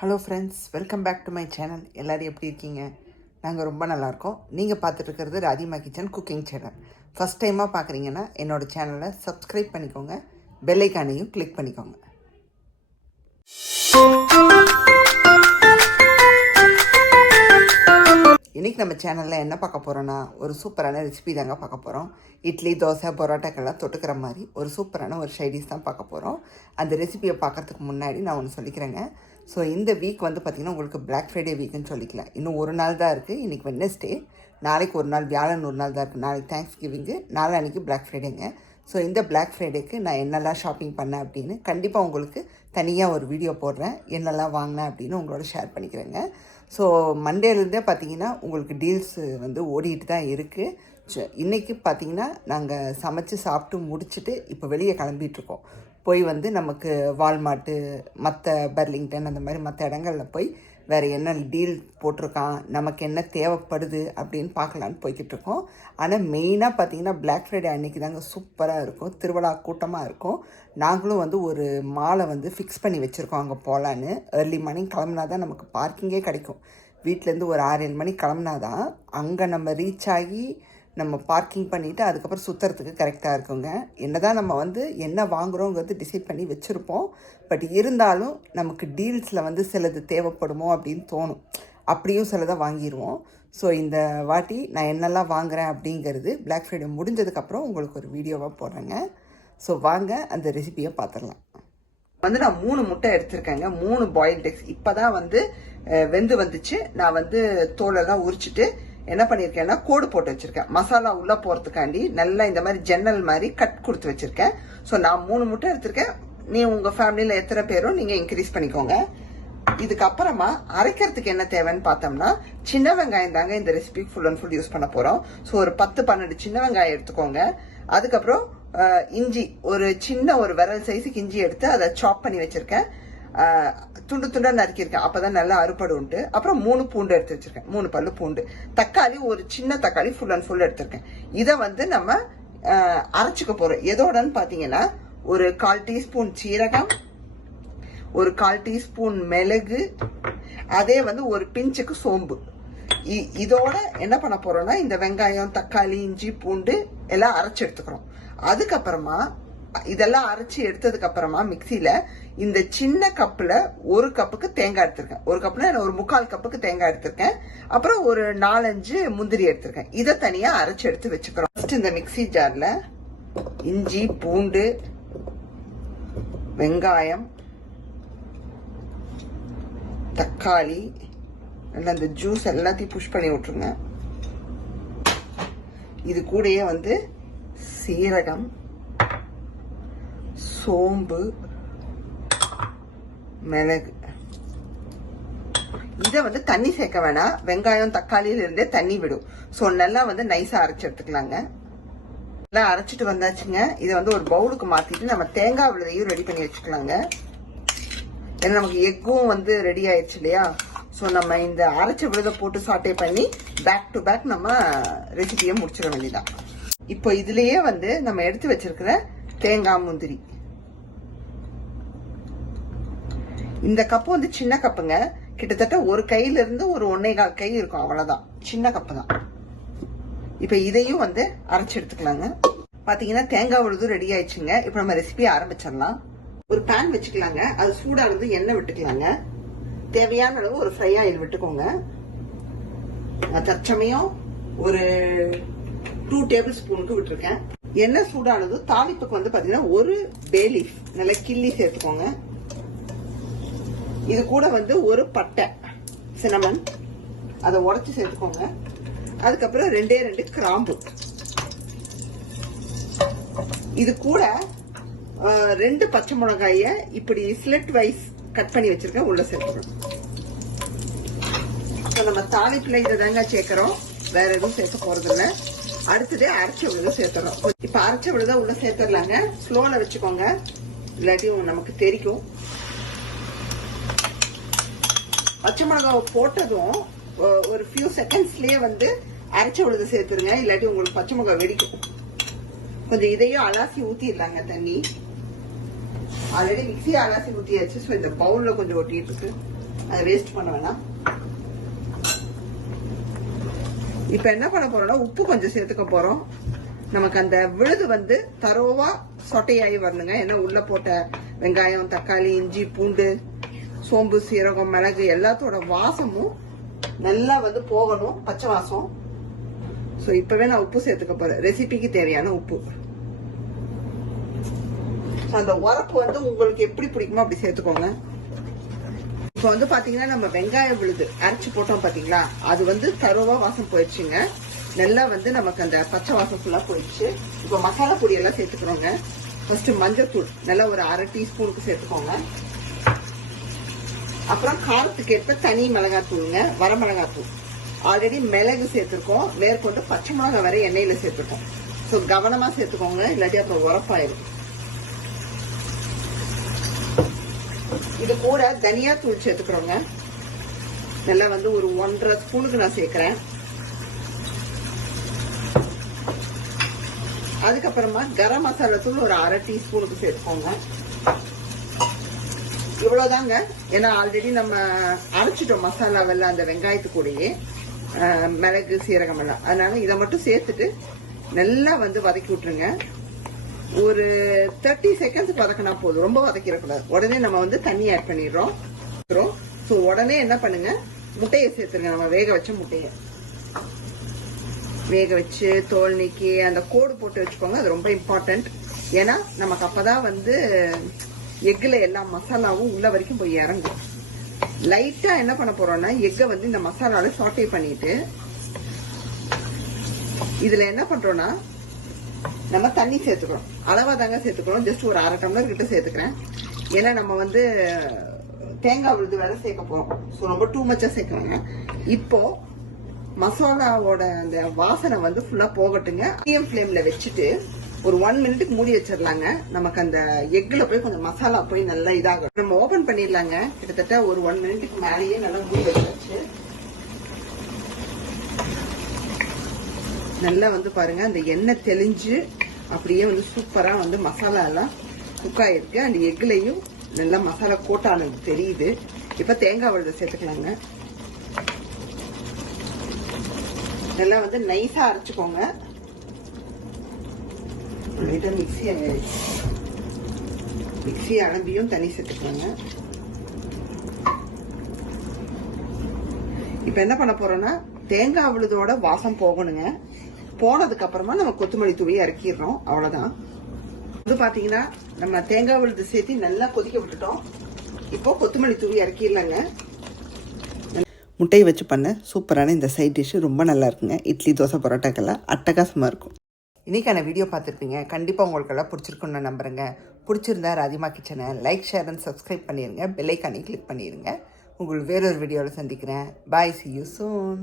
Hello friends, welcome back to my channel. எல்லோரும் எப்படி இருக்கீங்க? நாங்கள் ரொம்ப நல்லாயிருக்கோம். நீங்கள் பார்த்துட்ருக்கிறது Radhima kitchen cooking channel. First டைமாக பார்க்குறீங்கன்னா என்னோடய சேனலை சப்ஸ்கிரைப் பண்ணிக்கோங்க, பெல் ஐக்கானையும் கிளிக் பண்ணிக்கோங்க. இன்றைக்கி நம்ம சேனலில் என்ன பார்க்க போகிறோன்னா, ஒரு சூப்பரான ரெசிபி தாங்க பார்க்க போகிறோம். இட்லி, தோசை, பரோட்டாக்கெல்லாம் தொட்டுக்கிற மாதிரி ஒரு சூப்பரான ஒரு சைடிஷ் தான் பார்க்க போகிறோம். அந்த ரெசிபியை பார்க்குறதுக்கு முன்னாடி நான் ஒன்று சொல்லிக்கிறேங்க. ஸோ இந்த வீக் வந்து பார்த்திங்கன்னா உங்களுக்கு பிளாக் ஃப்ரைடே வீக்குன்னு சொல்லிக்கலாம். இன்னும் ஒரு நாள் தான் இருக்குது. இன்றைக்கி வெட்னஸ்டே, நாளைக்கு ஒரு நாள், வியாழன் ஒரு நாள் தான் இருக்குது. நாளைக்கு தேங்க்ஸ் கிவிங்கு, நாளைக்கு பிளாக் ஃப்ரைடேங்க. ஸோ இந்த பிளாக் ஃப்ரைடேக்கு நான் என்னெல்லாம் ஷாப்பிங் பண்ணேன் அப்படின்னு கண்டிப்பாக உங்களுக்கு தனியாக ஒரு வீடியோ போடுறேன். என்னெல்லாம் வாங்கினேன் அப்படின்னு உங்களோட ஷேர் பண்ணிக்கிறேங்க. ஸோ மண்டேலேருந்தே பார்த்திங்கன்னா உங்களுக்கு டீல்ஸு வந்து ஓடிட்டு தான் இருக்குது. இன்றைக்கி பார்த்திங்கன்னா நாங்கள் சமைச்சு சாப்பிட்டு முடிச்சுட்டு இப்போ வெளியே கிளம்பிகிட்ருக்கோம். போய் வந்து நமக்கு வால்மார்ட்டு, மற்ற பர்லிங்டன், அந்த மாதிரி மற்ற இடங்களில் போய் வேறு என்ன டீல் போட்டிருக்கான், நமக்கு என்ன தேவைப்படுது அப்படின்னு பார்க்கலான்னு போய்கிட்ருக்கோம். ஆனால் மெயினாக பார்த்திங்கன்னா பிளாக் ஃப்ரைடே அன்றைக்கி தாங்க சூப்பராக இருக்கும். திருவிழா கூட்டமாக இருக்கும். நாங்களும் வந்து ஒரு மாலை வந்து ஃபிக்ஸ் பண்ணி வச்சுருக்கோம் அங்கே போகலான்னு. ஏர்லி மார்னிங் கிளம்புனா தான் நமக்கு பார்க்கிங்கே கிடைக்கும். வீட்டிலேருந்து ஒரு 6-7 மணிக்கு கிளம்புனா தான் அங்கே நம்ம ரீச் ஆகி நம்ம பார்க்கிங் பண்ணிவிட்டு அதுக்கப்புறம் சுற்றுறதுக்கு கரெக்டாக இருக்குங்க. என்ன தான் நம்ம வந்து என்ன வாங்குகிறோங்கிறது டிசைட் பண்ணி வச்சுருப்போம். பட் இருந்தாலும் நமக்கு டீல்ஸில் வந்து சிலது தேவைப்படுமோ அப்படின்னு தோணும். அப்படியும் சிலதை வாங்கிடுவோம். ஸோ இந்த வாட்டி நான் என்னெல்லாம் வாங்குகிறேன் அப்படிங்கிறது பிளாக் ஃப்ரைடே முடிஞ்சதுக்கப்புறம் உங்களுக்கு ஒரு வீடியோவாக போடுறேங்க. ஸோ வாங்க அந்த ரெசிபியை பார்த்துடலாம். வந்து நான் 3 முட்டை எடுத்திருக்கேங்க. 3 பாயில்டு எக்ஸ் இப்போ தான் வந்து வெந்து வந்துச்சு. நான் வந்து தோலெல்லாம் உரிச்சிட்டு என்ன பண்ணியிருக்கேன்னா கோடு போட்டு வச்சுருக்கேன். மசாலா உள்ளே போகிறதுக்காண்டி நல்லா இந்த மாதிரி ஜன்னல் மாதிரி கட் கொடுத்து வச்சுருக்கேன். ஸோ நான் 3 முட்டை எடுத்திருக்கேன். நீ உங்கள் ஃபேமிலியில் எத்தனை பேரும் நீங்கள் இன்க்ரீஸ் பண்ணிக்கோங்க. இதுக்கப்புறமா அரைக்கிறதுக்கு என்ன தேவைன்னு பார்த்தோம்னா, சின்ன வெங்காயம் தாங்க இந்த ரெசிபிக்கு ஃபுல் அண்ட் ஃபுல் யூஸ் பண்ண போகிறோம். ஸோ ஒரு 10-12 சின்ன வெங்காயம் எடுத்துக்கோங்க. அதுக்கப்புறம் இஞ்சி, ஒரு சின்ன ஒரு விரல் சைஸுக்கு இஞ்சி எடுத்து அதை சாப் பண்ணி வச்சுருக்கேன். துண்டு துண்டா நறுக்கியிருக்கேன், அப்பதான் நல்லா அறுபடு உண்டு. அப்புறம் 3 பூண்டு எடுத்து வச்சிருக்கேன், 3 பல்லு பூண்டு. தக்காளி, ஒரு சின்ன தக்காளி ஃபுல் அண்ட் ஃபுல் எடுத்திருக்கேன். இதை வந்து நம்ம அரைச்சிக்க போறோம். எதோடன்னு பாத்தீங்கன்னா, ஒரு 1/4 டீஸ்பூன் சீரகம், ஒரு 1/4 டீஸ்பூன் மிளகு, அதே வந்து ஒரு பிஞ்சுக்கு சோம்பு. இதோட என்ன பண்ண போறோம்னா, இந்த வெங்காயம், தக்காளி, இஞ்சி, பூண்டு எல்லாம் அரைச்சு எடுத்துக்கிறோம். அதுக்கப்புறமா இதெல்லாம் அரைச்சி எடுத்ததுக்கு அப்புறமா மிக்சியில இந்த சின்ன கப்புல 1 கப்புக்கு தேங்காய் எடுத்திருக்கேன். 1 கப்ல ஒரு 3/4 கப்புக்கு தேங்காய் எடுத்திருக்கேன். அப்புறம் ஒரு 4-5 முந்திரி எடுத்திருக்கேன். இதை தனியா அரைச்சு எடுத்து வச்சுக்கிறோம். ஃபர்ஸ்ட் இந்த மிக்சி ஜார்ல இஞ்சி, பூண்டு, வெங்காயம், தக்காளி, நல்லா இந்த ஜூஸ் எல்லாத்தையும் புஷ் பண்ணி விட்டுருங்க. இது கூடயே வந்து சீரகம், சோம்பு, மிளகு. இதை வந்து தண்ணி சேர்க்க வேணாம். வெங்காயம் தக்காளியில இருந்தே தண்ணி விடும். ஸோ நல்லா வந்து நைஸா அரைச்சு எடுத்துக்கலாங்க. நல்லா அரைச்சிட்டு வந்தாச்சுங்க. இதை வந்து ஒரு பவுலுக்கு மாத்திட்டு நம்ம தேங்காய் விழுதையும் ரெடி பண்ணி வச்சுக்கலாங்க. ஏன்னா நமக்கு எக்கும் வந்து ரெடி ஆயிடுச்சு இல்லையா? ஸோ நம்ம இந்த அரைச்ச விழுதை போட்டு சாட்டே பண்ணி பேக் டு பேக் நம்ம ரெசிபியை முடிச்சிட வேண்டியதான். இப்போ இதுலயே வந்து நம்ம எடுத்து வச்சிருக்கிற தேங்காய், முந்திரி, இந்த கப்பு வந்து சின்ன கப்புங்க. கிட்டத்தட்ட ஒரு கையில இருந்து ஒரு 1.25 கை இருக்கும், அவ்வளவுதான். சின்ன கப்பு தான். இப்ப இதையும் வந்து அரைச்சு எடுத்துக்கலாங்க. பாத்தீங்கன்னா தேங்காய் விழுது ரெடி ஆயிடுச்சுங்க. இப்ப நம்ம ரெசிபியை ஆரம்பிச்சிடலாம். ஒரு பேன் வச்சுக்கலாங்க. அது சூடா இருந்து எண்ணெய் விட்டுக்கலாங்க. தேவையான அளவு ஒரு ஃப்ரை ஆயில் விட்டுக்கோங்க. தற்சமயம் ஒரு 2 டேபிள் ஸ்பூனுக்கு விட்டுருக்கேன். எண்ணெய் சூடானது தாளிப்புக்கு வந்து பாத்தீங்கன்னா ஒரு பே லீஃப் நல்லா கிள்ளி சேர்த்துக்கோங்க. இது கூட வந்து ஒரு பட்டை, சினமன், அதை உடைச்சு சேர்த்துக்கோங்க. அதுக்கப்புறம் 2 கிராம்பு. இது கூட 2 பச்சை மிளகாய இப்படி ஸ்லிட் வைஸ் கட் பண்ணி வச்சிருக்கேன், உள்ள சேர்த்துக்கணும். நம்ம தாளிப்புல இதை தாங்க சேர்க்கிறோம், வேற எதுவும் சேர்க்க போறது இல்லை. அடுத்தது அரைச்ச விழுத சேர்த்துறோம். இப்ப அரைச்ச விழுத உள்ள சேர்த்துடலாங்க. ஸ்லோல வச்சுக்கோங்க, இல்லாட்டியும் நமக்கு தெரிக்கும். பச்சை மிளகாவை போட்டதும் ஒரு ஃபியூ செகண்ட்ஸ்லயே வந்து அரைச்ச விழுத சேர்த்துருங்க, இல்லாட்டி உங்களுக்கு பச்சை மிளகாய் வெடிக்கும். கொஞ்சம் இதையும் அலாசி ஊத்திடலாங்க தண்ணி. ஆல்ரெடி மிக்ஸி அலாசி ஊத்தியாச்சு. ஸோ இந்த பவுல்ல கொஞ்சம் ஒட்டிட்டு இருக்கு. அதை வேஸ்ட் பண்ண வேணாம். இப்போ என்ன பண்ண போறோம்னா உப்பு கொஞ்சம் சேர்த்துக்க போறோம். நமக்கு அந்த விழுது வந்து தரோவா சொட்டையாகி வரணுங்க. ஏன்னா உள்ள போட்ட வெங்காயம், தக்காளி, இஞ்சி, பூண்டு, சோம்பு, சீரகம், மிளகு எல்லாத்தோட வாசமும் நல்லா வந்து போகணும், பச்சை வாசம். ஸோ இப்பவே நான் உப்பு சேர்த்துக்க போறேன், ரெசிபிக்கு தேவையான உப்பு. அந்த உரப்பு வந்து உங்களுக்கு எப்படி பிடிக்குமோ அப்படி சேர்த்துக்கோங்க. இப்போ வந்து பாத்தீங்கன்னா நம்ம வெங்காயம் விழுது அரைச்சு போட்டோம் பாத்தீங்களா, அது வந்து தரோவா வாசம் போயிடுச்சுங்க. நல்லா வந்து நமக்கு அந்த பச்சை வாசம் ஃபுல்லா போயிடுச்சு. இப்போ மசாலா பொடி எல்லாம் சேர்த்துக்கிறோங்க. ஃபர்ஸ்ட் மஞ்சள்தூள் நல்லா ஒரு 1/2 டீஸ்பூனுக்கு சேர்த்துக்கோங்க. அப்புறம் காரத்துக்கு ஏற்ப தனி மிளகாத்தூளுங்க, வரமிளகாத்தூள். ஆல்ரெடி மிளகு சேர்த்துருக்கோம், மேற்கொண்டு பச்சை மிளகாய் வரை எண்ணெயில சேர்த்துருக்கோம். ஸோ கவனமா சேர்த்துக்கோங்க, இல்லாட்டி அப்புறம் உரப்பாயிரும். இது கூட தனியா தூள் சேர்த்துக்கிறோங்க. நல்லா வந்து ஒரு 1.5 ஸ்பூனுக்கு நான் சேர்க்கிறேன். அதுக்கப்புறமா கரம் மசாலா தூள் ஒரு 1/2 டீஸ்பூனுக்கு சேர்த்துக்கோங்க. இவ்வளவுதாங்க. ஏன்னா ஆல்ரெடி நம்ம அரைச்சிட்டோம் மசாலாவெல்லாம் அந்த வெங்காயத்து கூடயே, மிளகு, சீரகம் எல்லாம். அதனால இதை மட்டும் சேர்த்துட்டு நல்லா வந்து வதக்கி விட்டுருங்க. ஒரு 30 செகண்ட்ஸ் வதக்கினா போதும், ரொம்ப வதக்கிடக்கூடாது. உடனே நம்ம வந்து தண்ணி ஆட் பண்ணிடுறோம். ஸோ உடனே என்ன பண்ணுங்க, முட்டையை சேர்த்துருங்க. நம்ம வேக வச்ச முட்டையை வேக வச்சு தோல் நீக்கி அந்த கோடு போட்டு வச்சுக்கோங்க. அது ரொம்ப இம்பார்ட்டன்ட். ஏன்னா நமக்கு அப்பதான் வந்து எக்குல எல்லா மசாலாவும் உள்ள வரைக்கும் போய் இறங்கும். லைட்டா என்ன பண்ண போறோம்னா எக்கை வந்து இந்த மசாலால சாட்டே பண்ணிட்டு இதுல என்ன பண்றோம்னா நம்ம தண்ணி சேர்த்துக்கிறோம். அளவா தாங்க சேர்த்துக்கிறோம். ஜஸ்ட் ஒரு 1/2 டம்ளர் கிட்ட சேர்த்துக்கிறேன். ஏன்னா நம்ம வந்து தேங்காய் விழுது வேற சேர்க்க போறோம். ஸோ ரொம்ப டூ மச்சா சேர்க்கறாங்க. இப்போ மசாலாவோட அந்த வாசனை வந்து ஃபுல்லா போகட்டுங்க. மீடியம் ஃப்ளேம்ல வச்சுட்டு ஒரு 1 மினிட்டுக்கு மூடி வச்சிடலாங்க. நமக்கு அந்த எக்ல போய் கொஞ்சம் மசாலா போய் நல்லா இதாகும். நம்ம ஓபன் பண்ணிடலாங்க. கிட்டத்தட்ட ஒரு 1 மினிட்டுக்கு மேலேயே நல்லா மூடி வச்சாச்சு. நல்லா வந்து பாருங்க, அந்த எண்ணெய் தெளிஞ்சு அப்படியே வந்து சூப்பரா வந்து மசாலா எல்லாம் குக் ஆயிருக்கு. அந்த எக்லையும் நல்லா மசாலா கோட்டானது தெரியுது. இப்ப தேங்காய் விழுத சேர்த்துக்கலாங்க. நல்லா வந்து நைஸா அரைச்சுக்கோங்க. மிக்சி அலம்பியும் தண்ணி சேர்த்துக்கோங்க. இப்ப என்ன பண்ண போறோம்னா தேங்காய் விழுதோட வாசம் போகணுங்க. போனதுக்கு அப்புறமா நம்ம கொத்தமல்லி தூவி இறக்கிடுறோம். அவ்வளவுதான். வந்து பாத்தீங்கன்னா நம்ம தேங்காய் விழுது சேர்த்து நல்லா கொதிக்க விட்டுட்டோம். இப்போ கொத்தமல்லி தூவி இறக்கிடலாங்க. முட்டையை வச்சு பண்ண சூப்பரான இந்த சைட் டிஷ் ரொம்ப நல்லா இருக்குங்க. இட்லி, தோசை, பரோட்டாக்கெல்லாம் அட்டகாசமாக இருக்கும். இன்றைக்கான வீடியோ பார்த்துருப்பீங்க. கண்டிப்பாக உங்களுக்கெல்லாம் பிடிச்சிருக்குன்னு நான் நம்புகிறேங்க. பிடிச்சிருந்தா ராதிமா கிச்சனை லைக், ஷேர் அண்ட் சப்ஸ்கிரைப் பண்ணிடுங்க. பெல் ஐக்கானை கிளிக் பண்ணிடுங்க. உங்களுக்கு வேறொரு வீடியோவில் சந்திக்கிறேன். பாய், see you soon.